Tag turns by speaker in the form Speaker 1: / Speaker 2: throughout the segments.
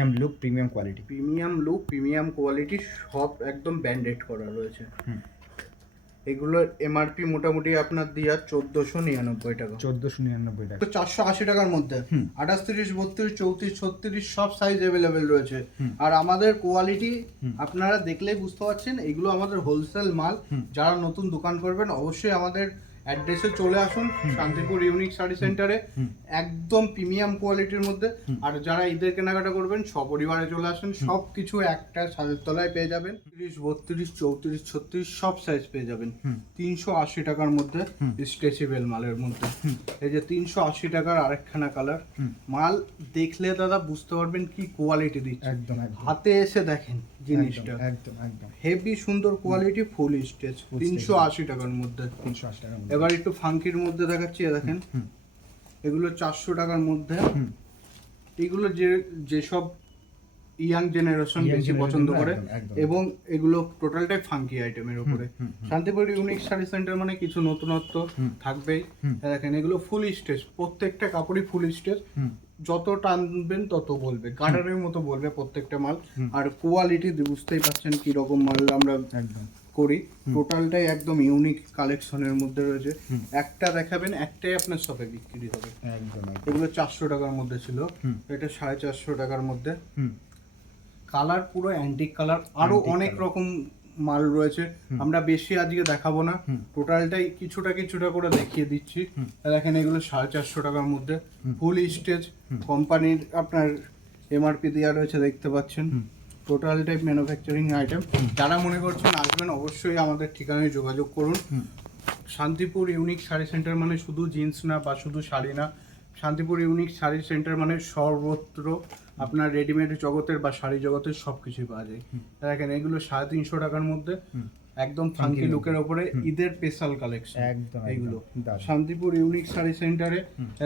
Speaker 1: Premium look premium quality
Speaker 2: premium look premium quality সব একদম branded করা রয়েছে। এগুলোর এমআরপি মোটামুটি আপনার দিয়া চোদ্দোশো নিরানব্বই টাকা।
Speaker 1: চোদ্দোশো নিরানব্বই টাকা।
Speaker 2: তো চারশো আশি টাকার মধ্যে। আঠাশ তিরিশ বত্রিশ চৌত্রিশ ছত্রিশ সব সাইজ অ্যাভেলেবেল রয়েছে। আর আমাদের কোয়ালিটি আপনারা দেখলেই বুঝতে পারছেন এগুলো আমাদের হোলসেল মাল। যারা নতুন দোকান করবেন অবশ্যই আমাদের অ্যাড্রেসে চলে আসুন শান্তিপুর ইউনিক শাড়ি সেন্টারে একদম প্রিমিয়াম কোয়ালিটির মধ্যে। আর যারা ঈদের কেনাকাটা করবেন সপরিবারে চলে আসেন। সব কিছু একটা ছাদের তলায় পেয়ে যাবেন। তিরিশ বত্রিশ চৌত্রিশ ছত্রিশ সব সাইজ পেয়ে যাবেন। তিনশো আশি টাকার মধ্যে। স্ট্রেচেবল মালের মধ্যে। এই যে তিনশো আশি টাকার আরেকখানা কালার। মাল দেখলে দাদা বুঝতে পারবেন কি কোয়ালিটি দিচ্ছে। হাতে এসে দেখেন। জিনিসটা।
Speaker 1: একদম, একদম
Speaker 2: হেভি সুন্দর কোয়ালিটি ফুল স্টেজ তিনশো আশি টাকার মধ্যে।
Speaker 1: তিনশো আশি টাকার
Speaker 2: এবার একটু ফাঙ্কির মধ্যে দেখাচ্ছি এ দেখেন। এগুলো চারশো টাকার মধ্যে। এগুলো যে যেসব ইয়াং জেনারেশন বেশি পছন্দ করে। এবং এগুলো টোটালটাই ফাঙ্কি আইটেমের উপরে। শান্তিপুর ইউনিক শাড়ি সেন্টার মানে কিছু নতুনত্ব। থাকবেই। দেখেন এগুলো ফুল স্টেজ প্রত্যেকটা কাপড়ই ফুল স্টেজ যত টানবেন তত বলবে গার্ডারের মতো বলবে প্রত্যেকটা মাল। আর কোয়ালিটি বুঝতেই পারছেন কি রকম মাল আমরা করি। টোটালটাই একদম ইউনিক কালেকশনের মধ্যে রয়েছে। একটা দেখাবেন একটাই আপনার শপে বিক্রি হবে। এগুলো চারশো টাকার মধ্যে ছিল। এটা সাড়ে চারশো টাকার মধ্যে। কালার পুরো অ্যান্টিক কালার।
Speaker 1: আরও
Speaker 2: অনেক রকম মাল রয়েছে। আমরা বেশি আজকে দেখাবো না। টোটালটাই কিছুটা কিছুটা করে দেখিয়ে দিচ্ছি। দেখেন এগুলো সাড়ে চারশো টাকার মধ্যে। ফুল স্টেজ কোম্পানির আপনার এমআরপি দেওয়া রয়েছে দেখতে পাচ্ছেন। টোটাল টাইপ ম্যানুফ্যাকচারিং আইটেম যারা মনে করছেন আসবেন অবশ্যই আমাদের ঠিকানায় যোগাযোগ করুন। শান্তিপুর ইউনিক শাড়ি সেন্টার মানে শুধু জিন্স না বা শুধু শাড়ি না শান্তিপুর ইউনিক শাড়ি সেন্টার মানে সর্বত্র আপনার রেডিমেড জগতের বা শাড়ি জগতের সব কিছুই পাওয়া যায়। দেখেন এগুলো সাড়ে তিনশো টাকার মধ্যে একদম ফাঙ্কি লুকের ওপরে ঈদের স্পেশাল কালেকশন
Speaker 1: একদম দারুণ।
Speaker 2: শান্তিপুর ইউনিক শাড়ি সেন্টারে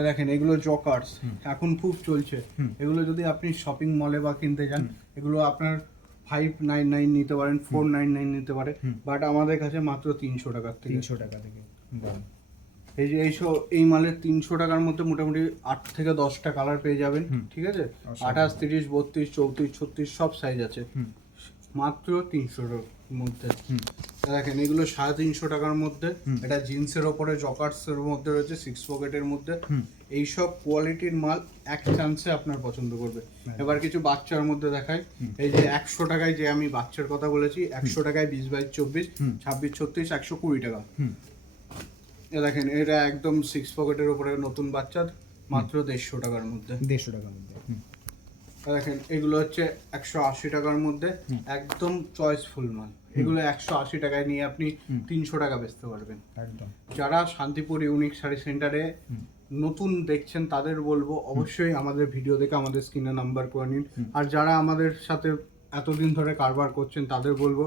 Speaker 2: দেখেন এগুলো জকার্স এখন খুব চলছে। এগুলো যদি আপনি শপিং মলে বা কিনতে যান এগুলো আপনার ফাইভ নাইন নাইন নিতে পারেন ফোর নাইন নাইন নিতে পারে। বাট আমাদের কাছে মাত্র তিনশো টাকার থেকে।
Speaker 1: তিনশো টাকা থেকে।
Speaker 2: এই যে এইসব এই মালের তিনশো টাকার মধ্যে মোটামুটি আট থেকে দশটা কালার পেয়ে যাবেন ঠিক আছে? আঠাশ তিরিশ বত্রিশ চৌত্রিশ ছত্রিশ সব সাইজ আছে। মাত্র তিনশোর মধ্যে। দেখেন এগুলো সাড়ে তিনশো টাকার মধ্যে। এটা জিন্সের ওপরে জকার্সের মধ্যে রয়েছে সিক্স পকেটের মধ্যে। এইসব কোয়ালিটির মাল এক চান্সে আপনার পছন্দ করবে। এবার কিছু বাচ্চার মধ্যে দেখাই। এই যে একশো টাকায় যে আমি বাচ্চার কথা বলেছি একশো টাকায় বিশ বাইশ চব্বিশ ছাব্বিশ ছত্রিশ একশো কুড়ি টাকা। দেখেন এটা একদম সিক্স পকেটের উপরে নতুন বাচ্চার মাত্র দেড়শো টাকার মধ্যে।
Speaker 1: দেড়শো টাকার মধ্যে
Speaker 2: দেখেন এগুলো হচ্ছে একশো আশি টাকার মধ্যে। একদম চয়েসফুল মাল। এগুলো একশো আশি টাকায় নিয়ে আপনি তিনশো টাকা বেচতে পারবেন।
Speaker 1: একদম।
Speaker 2: যারা শান্তিপুর ইউনিক শাড়ি সেন্টারে নতুন দেখছেন তাদের বলব অবশ্যই আমাদের ভিডিও দেখে আমাদের স্ক্রিনে নাম্বার করে নিন। আর যারা আমাদের সাথে এতদিন ধরে কারবার করছেন তাদের বলব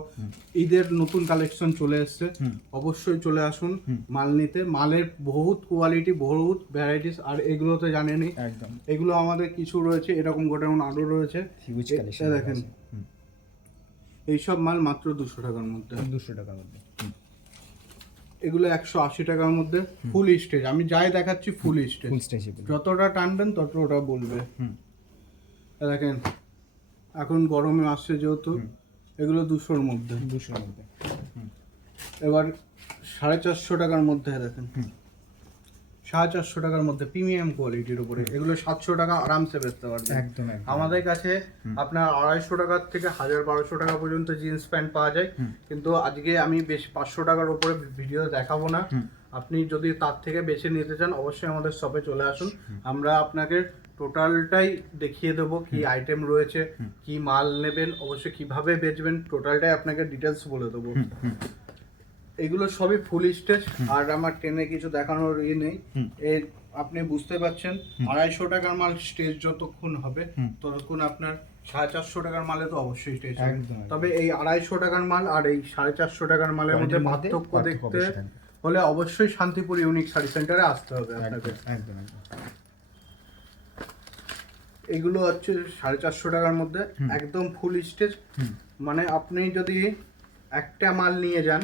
Speaker 2: ঈদের নতুন কালেকশন চলে এসছে। অবশ্যই চলে আসুন মাল নিতে। মালের বহুত কোয়ালিটি বহুত ভ্যারাইটিস আর এগুলো তো জানেনই
Speaker 1: একদম।
Speaker 2: এগুলো আমাদের কিছু রয়েছে এরকম গোডাউন আরও রয়েছে। দেখেন। এইসব মাল মাত্র দুশো টাকার মধ্যে।
Speaker 1: দুশো টাকার মধ্যে।
Speaker 2: এগুলো একশো আশি টাকার মধ্যে। ফুল স্টেজ আমি যাই দেখাচ্ছি ফুল স্টেজ যতটা টানবেন ততটা বলবে। দেখেন। এখন গরমে আসছে যেহেতু এগুলো দুশোর মধ্যে।
Speaker 1: দুশোর মধ্যে।
Speaker 2: এবার সাড়ে চারশো টাকার মধ্যে দেখেন। সাড়ে চারশো টাকার মধ্যে প্রিমিয়াম কোয়ালিটির উপরে। এগুলো সাতশো টাকা আরামসে বেচতে পারবেন।
Speaker 1: একদম
Speaker 2: আমাদের কাছে আপনার আড়াইশো টাকার থেকে হাজার বারোশো টাকা পর্যন্ত জিন্স প্যান্ট পাওয়া যায়। কিন্তু আজকে আমি বেশ পাঁচশো টাকার উপরে ভিডিও দেখাবো না। আপনি যদি তার থেকে বেছে নিতে চান অবশ্যই আমাদের শপে চলে আসুন। আমরা আপনাকে টোটালটাই দেখিয়ে দেবো কি আইটেম রয়েছে কি মাল নেবেন অবশ্যই কীভাবে বেচবেন টোটালটাই আপনাকে ডিটেলস বলে দেবো। এগুলো সবই ফুল স্টেজ আর আমার ট্রেনে কিছু দেখানোর ইয়ে নেই। এর আপনি বুঝতে পারছেন আড়াইশো টাকার মাল স্টেজ যতক্ষণ হবে ততক্ষণ আপনার সাড়ে চারশো টাকার মালে তো অবশ্যই স্টেজ। তবে এই আড়াইশো টাকার মাল আর এই সাড়ে চারশো টাকার মালের মধ্যে পার্থক্য দেখতে। হলে অবশ্যই শান্তিপুর ইউনিক শাড়ি সেন্টারে আসতে হবে আপনাকে।
Speaker 1: একদম একদম। একদম
Speaker 2: এগুলো হচ্ছে সাড়ে চারশো টাকার মধ্যে একদম ফুল স্টেজ মানে আপনি যদি একটা মাল নিয়ে যান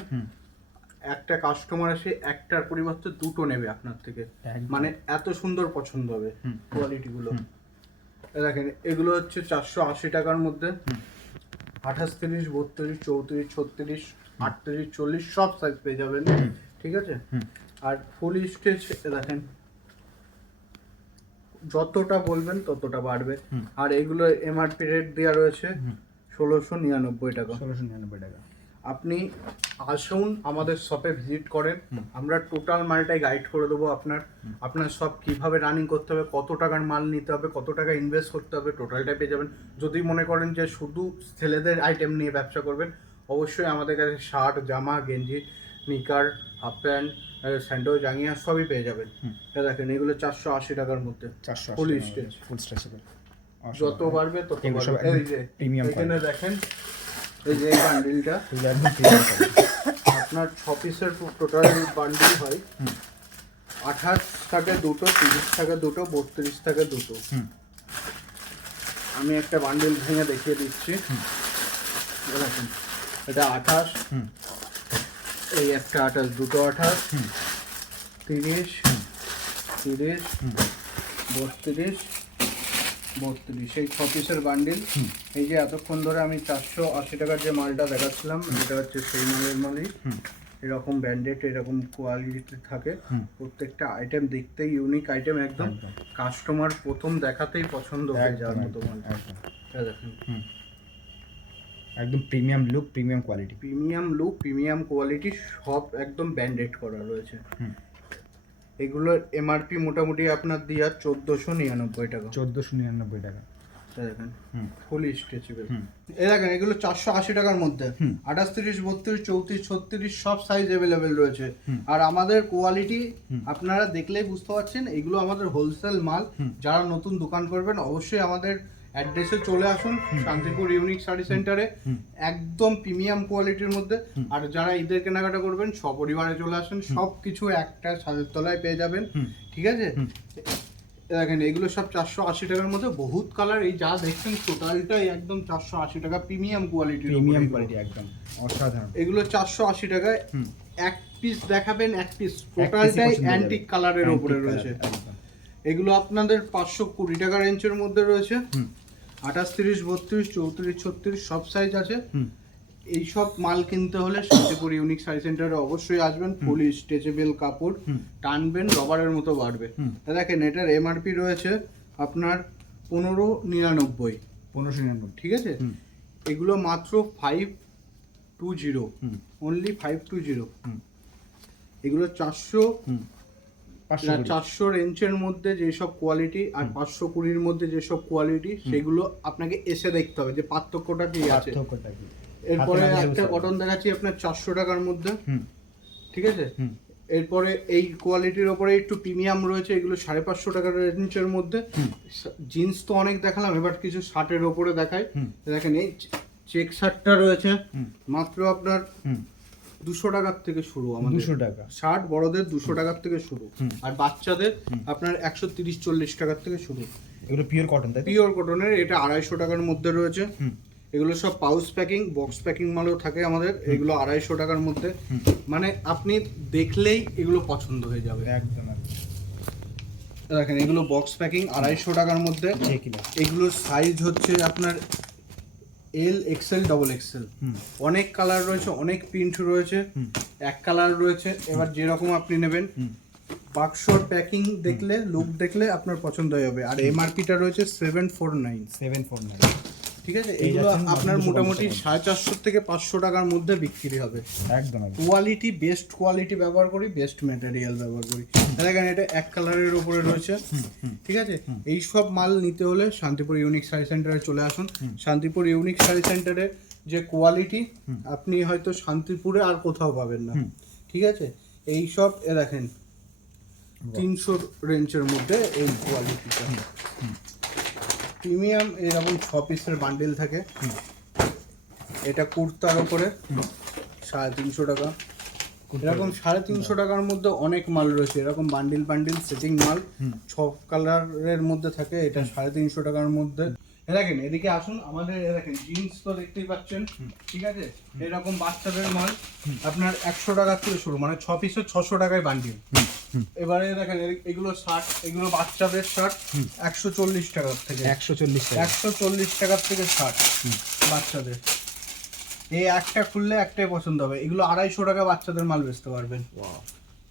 Speaker 2: একটা কাস্টমার এসে একটার পরিবর্তে দুটো নেবে আপনার থেকে। মানে এত সুন্দর পছন্দ হবে
Speaker 1: হুম।
Speaker 2: কোয়ালিটি গুলো। দেখেন এগুলো হচ্ছে চারশো আশি টাকার মধ্যে। আঠাশ তিরিশ বত্রিশ চৌত্রিশ ছত্রিশ আটত্রিশ চল্লিশ সব সাইজ পেয়ে যাবেন। ঠিক আছে। আর ফুল স্টেজ দেখেন যতটা বলবেন ততটা বাড়বে। আর এগুলো এমআরপি রেট দেওয়া রয়েছে ষোলোশো নিরানব্বই টাকা।
Speaker 1: ষোলোশো নিরানব্বই টাকা।
Speaker 2: আপনি আসুন আমাদের শপে ভিজিট করেন। আমরা টোটাল মালটাই গাইড করে দেবো আপনার। আপনার সব কীভাবে রানিং করতে হবে কত টাকার মাল নিতে হবে কত টাকা ইনভেস্ট করতে হবে টোটালটাই পেয়ে যাবেন। যদি মনে করেন যে শুধু ছেলেদের আইটেম নিয়ে ব্যবসা করবেন অবশ্যই আমাদের কাছে শার্ট জামা গেঞ্জি নিকার হাফ প্যান্ট স্যান্ডো জাঙ্গিয়া সবই পেয়ে যাবেন। দেখেন এগুলো চারশো আশি টাকার মধ্যে।
Speaker 1: চারশো
Speaker 2: Full stretch।
Speaker 1: ফুল স্ট্রেচেবল
Speaker 2: যত বাড়বে তত বাড়বে। এই যে এখানে দেখেন এই যে বান্ডিলটা আপনার ছ পিসের টোটাল বান্ডিল হয়। আঠাশ থাকে দুটো তিরিশ থাকে দুটো বত্রিশ থাকে দুটো। আমি একটা বান্ডিল ভেঙে দেখিয়ে দিচ্ছি। এটা আঠাশ।
Speaker 1: হুম।
Speaker 2: এই একটা আঠাশ দুটো আঠাশ তিরিশ তিরিশ। বত্রিশ বত্রিশ। এই ছ পিসের বান্ডিল। এই যে এতক্ষণ ধরে আমি চারশো আশি টাকার যে মালটা দেখাচ্ছিলাম এটা হচ্ছে সেই মালের মালই। এরকম ব্যান্ডেড এরকম কোয়ালিটি থাকে। প্রত্যেকটা আইটেম দেখতেই ইউনিক আইটেম একদম। কাস্টমার প্রথম দেখাতেই পছন্দ হয়ে যাওয়ার মতো মাল। দেখেন।
Speaker 1: একদম premium look premium quality
Speaker 2: premium look premium quality সব একদম ব্যান্ডেড করা রয়েছে। এগুলোর এমআরপি মোটামুটি আপনার দিয়া চোদ্দোশো নিরানব্বই টাকা।
Speaker 1: চোদ্দোশো নিরানব্বই টাকা।
Speaker 2: দেখেন
Speaker 1: হুম।
Speaker 2: ফুল স্ট্রেচেবল এই দেখেন এগুলো চারশো আশি টাকার মধ্যে। আঠাশ তিরিশ বত্রিশ চৌত্রিশ ছত্রিশ সব সাইজ অ্যাভেলেবেল রয়েছে। আর আমাদের কোয়ালিটি আপনারা দেখলেই বুঝতে পারছেন এগুলো আমাদের হোলসেল মাল। যারা নতুন দোকান করবেন অবশ্যই আমাদের অ্যাড্রেসে চলে আসুন শান্তিপুর ইউনিক শাড়ি সেন্টারে। একদম প্রিমিয়াম কোয়ালিটির মধ্যে। আর যারা ঈদের কেনাকাটা করবেন সপরিবারে চলে আসুন। সব কিছু একটা ছাদের তলায় পেয়ে যাবেন। ঠিক আছে? দেখেন এগুলো সব চারশো আশি টাকার মধ্যে। বহুত কালার। এই যা দেখছেন টোটালটাই একদম চারশো আশি টাকা প্রিমিয়াম কোয়ালিটির
Speaker 1: প্রিমিয়াম কোয়ালিটি একদম। অসাধারণ।
Speaker 2: এগুলো চারশো আশি টাকায় এক পিস দেখাবেন এক পিস টোটালটাই অ্যান্টিক কালারের উপরে রয়েছে। এগুলো আপনাদের পাঁচশো কুড়ি টাকা রেঞ্জের মধ্যে রয়েছে। আঠাশ তিরিশ বত্রিশ চৌত্রিশ ছত্রিশ সব সাইজ আছে। এই সব মাল কিনতে হলে শান্তিপুর ইউনিক শাড়ি সেন্টারে অবশ্যই আসবেন। ফুল স্ট্রেচেবল কাপড় টানবেন রবারের মতো বাড়বে। দেখেন এটার এমআরপি রয়েছে আপনার পনেরো নিরানব্বই।
Speaker 1: পনেরোশো নিরানব্বই।
Speaker 2: ঠিক আছে? এগুলো মাত্র ফাইভ টু জিরো
Speaker 1: হুম।
Speaker 2: অনলি ফাইভ টু জিরো এগুলো চারশো। চারশো রেঞ্জের মধ্যে যেসব কোয়ালিটি আর পাঁচশো কুড়ির মধ্যে যেসব কোয়ালিটি সেগুলো আপনাকে এসে দেখতে হবে যে পার্থক্যটা কি আছে। এরপরে একটা কটন দেখাচ্ছি আপনার চারশো টাকার মধ্যে। ঠিক আছে? এরপরে এই কোয়ালিটির ওপরে একটু প্রিমিয়াম রয়েছে এগুলো সাড়ে পাঁচশো টাকার রেঞ্জের মধ্যে। জিন্স তো অনেক দেখালাম এবার কিছু শার্টের ওপরে দেখাই।
Speaker 1: হুম।
Speaker 2: দেখেন এই চেক শার্টটা রয়েছে। মাত্র আপনার দুশো টাকার থেকে শুরু আমাদের
Speaker 1: দুশো টাকা।
Speaker 2: শার্ট বড়দের দুশো টাকার থেকে শুরু। আর বাচ্চাদের আপনার একশো তিরিশ চল্লিশ টাকার থেকে শুরু।
Speaker 1: এগুলো পিওর কটন তাই
Speaker 2: পিওর কটনের এটা আড়াইশো টাকার মধ্যে রয়েছে। এগুলো সব পাউচ প্যাকিং বক্স প্যাকিং মালও থাকে আমাদের। এগুলো আড়াইশো টাকার মধ্যে। মানে আপনি দেখলেই এগুলো পছন্দ হয়ে যাবে।
Speaker 1: একদম
Speaker 2: দেখেন এগুলো বক্স প্যাকিং আড়াইশো টাকার মধ্যে। এগুলোর সাইজ হচ্ছে আপনার এল এক্সেল ডবল এক্সেল
Speaker 1: হুম।
Speaker 2: অনেক কালার রয়েছে অনেক প্রিন্ট রয়েছে
Speaker 1: হুম।
Speaker 2: এক কালার রয়েছে এবার যেরকম আপনি নেবেন বাক্সর প্যাকিং দেখলে লুক দেখলে আপনার পছন্দ হয়ে যাবে। আর এমআরপিটা রয়েছে seven four nine
Speaker 1: seven four nine
Speaker 2: ঠিক আছে? এগুলো আপনার মোটামুটি সাড়ে চারশো থেকে পাঁচশো টাকার মধ্যে বিক্রি হবে।
Speaker 1: একদম
Speaker 2: কোয়ালিটি বেস্ট কোয়ালিটি ব্যবহার করি বেস্ট ম্যাটেরিয়াল ব্যবহার করি। দেখেন এটা এক কালারের উপরে রয়েছে। ঠিক আছে? এই সব মাল নিতে হলে শান্তিপুর ইউনিক শাড়ি সেন্টারে চলে আসুন। শান্তিপুর ইউনিক শাড়ি সেন্টারে যে কোয়ালিটি আপনি হয়তো শান্তিপুরে আর কোথাও পাবেন না। ঠিক আছে? এই সব এ দেখেন তিনশো রেঞ্জের মধ্যে এই কোয়ালিটিটা প্রিমিয়াম এরকম ছ পিসের বান্ডেল থাকে। এটা কুর্তার ওপরে সাড়ে তিনশো টাকা। এরকম সাড়ে তিনশো টাকার মধ্যে অনেক মাল রয়েছে। এরকম বান্ডিল বান্ডিল, সেটিং মাল ছ কালারের মধ্যে থাকে। এটা সাড়ে তিনশো টাকার মধ্যে। দেখেন, এদিকে আসুন। আমাদের দেখেন জিন্স তো দেখতেই পাচ্ছেন। ঠিক আছে? এরকম বাচ্চাদের মাল। আপনার একশো টাকার থেকে শুরু মানে ছ পিসের ছশো টাকায় বান্ডিল। এবারে দেখেন এগুলো শার্ট এগুলো বাচ্চাদের শার্ট একশো চল্লিশ টাকার থেকে।
Speaker 1: একশো চল্লিশ টাকা।
Speaker 2: একশো চল্লিশ টাকার থেকে শার্ট বাচ্চাদের। এই একটা খুললে একটাই পছন্দ হবে। এগুলো আড়াইশো টাকা বাচ্চাদের মাল বেচতে পারবেন।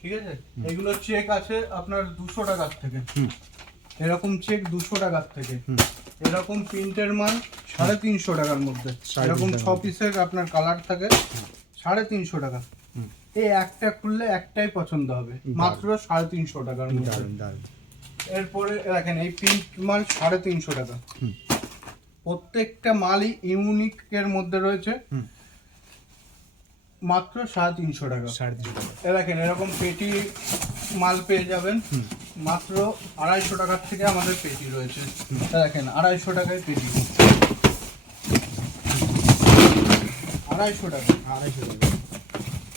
Speaker 2: ঠিক আছে? এগুলো চেক আছে আপনার দুশো টাকার থেকে। এরকম চেক দুশো টাকার থেকে। এরকম প্রিন্টের মাল সাড়ে তিনশো টাকার মধ্যে। এরকম ছ পিসের আপনার কালার থাকে সাড়ে তিনশো টাকা। এই একটা খুললে একটাই পছন্দ হবে। মাত্র সাড়ে তিনশো টাকার এরপরে দেখেন এই পিঙ্ক মাল সাড়ে তিনশো টাকা। প্রত্যেকটা মালই ইউনিক এর মধ্যে রয়েছে। মাত্র সাড়ে তিনশো টাকা।
Speaker 1: সাড়ে তিনশো টাকা।
Speaker 2: দেখেন এরকম পেটি মাল পেয়ে যাবেন। মাত্র আড়াইশো টাকার থেকে আমাদের পেটি রয়েছে। দেখেন আড়াইশো টাকায় পেটি। আড়াইশো টাকা।
Speaker 1: আড়াইশো টাকা।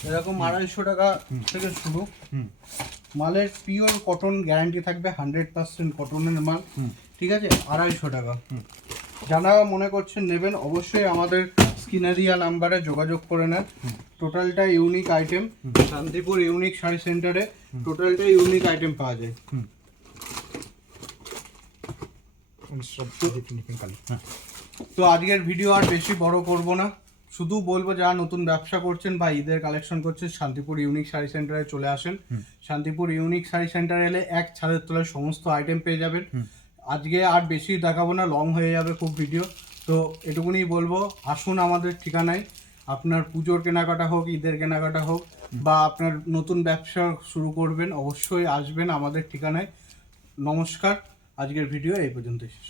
Speaker 2: এরকম আড়াইশো টাকা থেকে শুরু।
Speaker 1: হুম।
Speaker 2: মালের পিওর কটন গ্যারান্টি থাকবে হান্ড্রেড পার্সেন্ট কটনের মাল।
Speaker 1: হুম।
Speaker 2: ঠিক আছে? আড়াইশো টাকা।
Speaker 1: হুম।
Speaker 2: যারা মনে করছেন নেবেন অবশ্যই আমাদের স্কিনারিয়া নাম্বারে যোগাযোগ করে নেন। টোটালটা unique item. Shantipur unique sari সেন্টারে টোটালটা ইউনিক আইটেম পাওয়া যায়।
Speaker 1: হ্যাঁ
Speaker 2: তো আজকের ভিডিও আর বেশি বড় করব না। শুধু বলব যারা নতুন ব্যবসা করছেন বা ঈদের কালেকশন করছেন শান্তিপুর ইউনিক শাড়ি সেন্টারে চলে আসেন। শান্তিপুর ইউনিক শাড়ি সেন্টারে এলে এক ছাদের তলায় সমস্ত আইটেম পেয়ে যাবেন। আজকে আর বেশি দেখাবো না লং হয়ে যাবে খুব ভিডিও তো এটুকুনি বলব আসুন আমাদের ঠিকানায়। আপনার পুজোর কেনাকাটা হোক ঈদের কেনাকাটা হোক বা আপনার নতুন ব্যবসা শুরু করবেন অবশ্যই আসবেন আমাদের ঠিকানায়। নমস্কার আজকের ভিডিও এই পর্যন্ত শেষ।